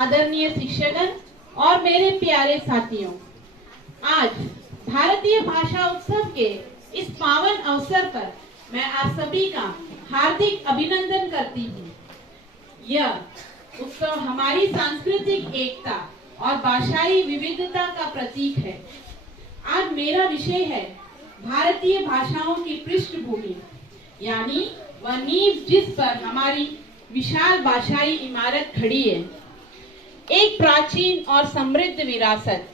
आदरणीय शिक्षकगण और मेरे प्यारे साथियों, आज भारतीय भाषा उत्सव के इस पावन अवसर पर मैं आप सभी का हार्दिक अभिनंदन करती हूँ। यह उत्सव हमारी सांस्कृतिक एकता और भाषाई विविधता का प्रतीक है। आज मेरा विषय है भारतीय भाषाओं की पृष्ठभूमि, यानी वह नींव जिस पर हमारी विशाल भाषाई इमारत खड़ी है। एक प्राचीन और समृद्ध विरासत।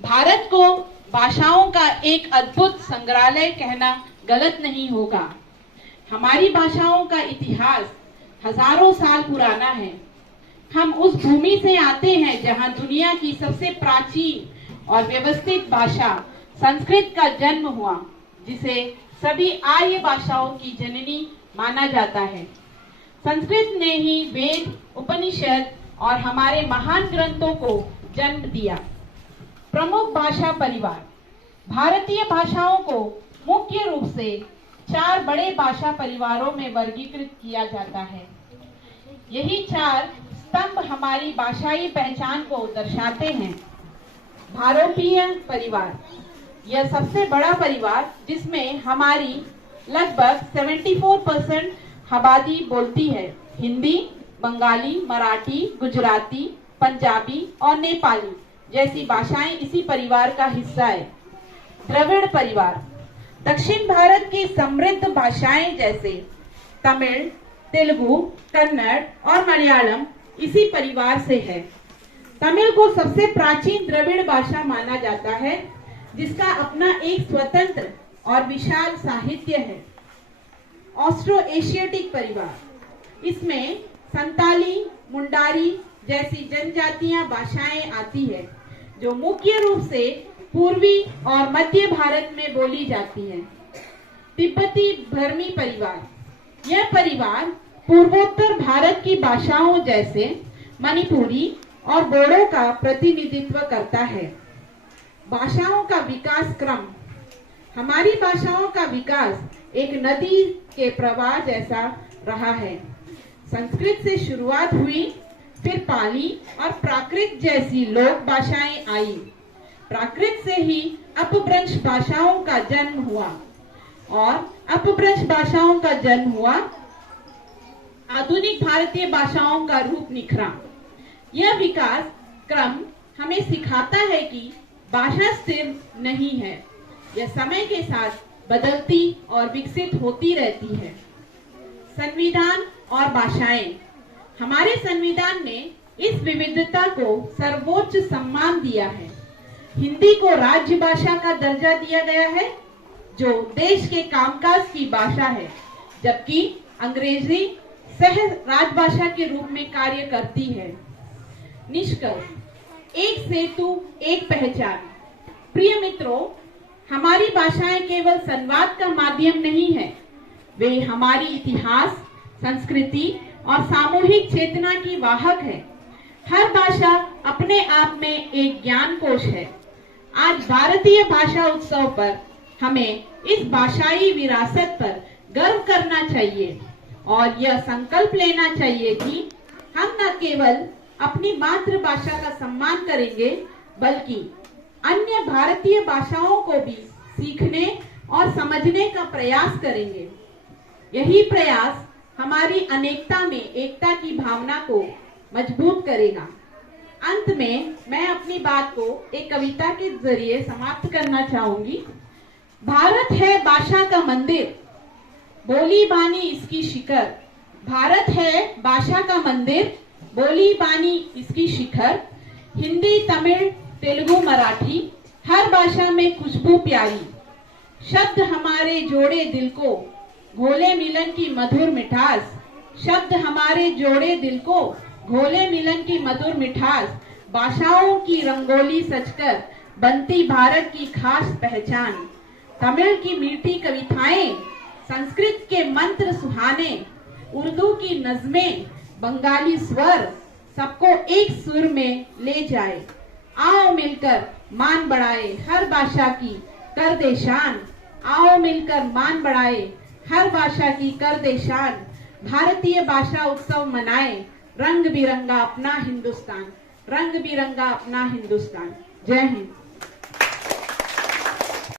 भारत को भाषाओं का एक अद्भुत संग्रहालय कहना गलत नहीं होगा। हमारी भाषाओं का इतिहास हजारों साल पुराना है। हम उस भूमि से आते हैं जहां दुनिया की सबसे प्राचीन और व्यवस्थित भाषा संस्कृत का जन्म हुआ, जिसे सभी आर्य भाषाओं की जननी माना जाता है। संस्कृत ने ही वेद, उपनिषद और हमारे महान ग्रंथों को जन्म दिया। प्रमुख भाषा परिवार। भारतीय भाषाओं को मुख्य रूप से 4 बड़े भाषा परिवारों में वर्गीकृत किया जाता है। यही 4 स्तंभ हमारी भाषाई पहचान को दर्शाते हैं। भारोपीय परिवार, यह सबसे बड़ा परिवार जिसमें हमारी लगभग 74% आबादी बोलती है। हिंदी, बंगाली, मराठी, गुजराती, पंजाबी और नेपाली जैसी भाषाएं इसी परिवार का हिस्सा है। द्रविड़ परिवार, दक्षिण भारत की समृद्ध भाषाएं जैसे तमिल, तेलुगु, कन्नड़ और मलयालम इसी परिवार से है। तमिल को सबसे प्राचीन द्रविड़ भाषा माना जाता है, जिसका अपना एक स्वतंत्र और विशाल साहित्य है। ऑस्ट्रो एशियाटिक परिवार, इसमें संताली, मुंडारी जैसी जनजातीय भाषाएं आती है, जो मुख्य रूप से पूर्वी और मध्य भारत में बोली जाती है। तिब्बती भरमी परिवार, यह परिवार पूर्वोत्तर भारत की भाषाओं जैसे मणिपुरी और बोडो का प्रतिनिधित्व करता है। भाषाओं का विकास क्रम। हमारी भाषाओं का विकास एक नदी के प्रवाह जैसा रहा है। संस्कृत से शुरुआत हुई, फिर पाली और प्राकृत जैसी लोक भाषाएं आई। प्राकृत से ही अपभ्रंश भाषाओं का जन्म हुआ और अपभ्रंश भाषाओं का जन्म हुआ आधुनिक भारतीय भाषाओं का रूप निखरा। यह विकास क्रम हमें सिखाता है कि भाषा स्थिर नहीं है, यह समय के साथ बदलती और विकसित होती रहती है। संविधान और भाषाएं। हमारे संविधान ने इस विविधता को सर्वोच्च सम्मान दिया है। हिंदी को राज्य भाषा का दर्जा दिया गया है, जो देश के कामकाज की भाषा है, जबकि अंग्रेजी सह राजभाषा के रूप में कार्य करती है। निष्कर्ष, एक सेतु एक पहचान। प्रिय मित्रों, हमारी भाषाएं केवल संवाद का माध्यम नहीं है, वे हमारी इतिहास, संस्कृति और सामूहिक चेतना की वाहक है। हर भाषा अपने आप में एक ज्ञान कोश है। आज भारतीय भाषा उत्सव पर हमें इस भाषाई विरासत पर गर्व करना चाहिए और यह संकल्प लेना चाहिए कि हम न केवल अपनी मातृभाषा का सम्मान करेंगे, बल्कि अन्य भारतीय भाषाओं को भी सीखने और समझने का प्रयास करेंगे। यही प्रयास हमारी अनेकता में एकता की भावना को मजबूत करेगा। अंत में मैं अपनी बात को एक कविता के जरिए समाप्त करना चाहूंगी। भारत है भाषा का मंदिर, बोली बानी इसकी शिखर। भारत है भाषा का मंदिर, बोली बानी इसकी शिखर। हिंदी, तमिल, तेलुगु, मराठी, हर भाषा में खुशबू प्यारी। शब्द हमारे जोड़े दिल को, घोले मिलन की मधुर मिठास। शब्द हमारे जोड़े दिल को, घोले मिलन की मधुर मिठास। भाषाओं की रंगोली सजकर बनती भारत की खास पहचान। तमिल की मीठी कविताएं, संस्कृत के मंत्र सुहाने, उर्दू की नज़में, बंगाली स्वर सबको एक सुर में ले जाए। आओ मिलकर मान बढ़ाए हर भाषा की कर दे शान। आओ मिलकर मान बढ़ाए हर भाषा की कर दे शान। भारतीय भाषा उत्सव मनाए, रंग बिरंगा अपना हिंदुस्तान, रंग बिरंगा अपना हिंदुस्तान। जय हिंद।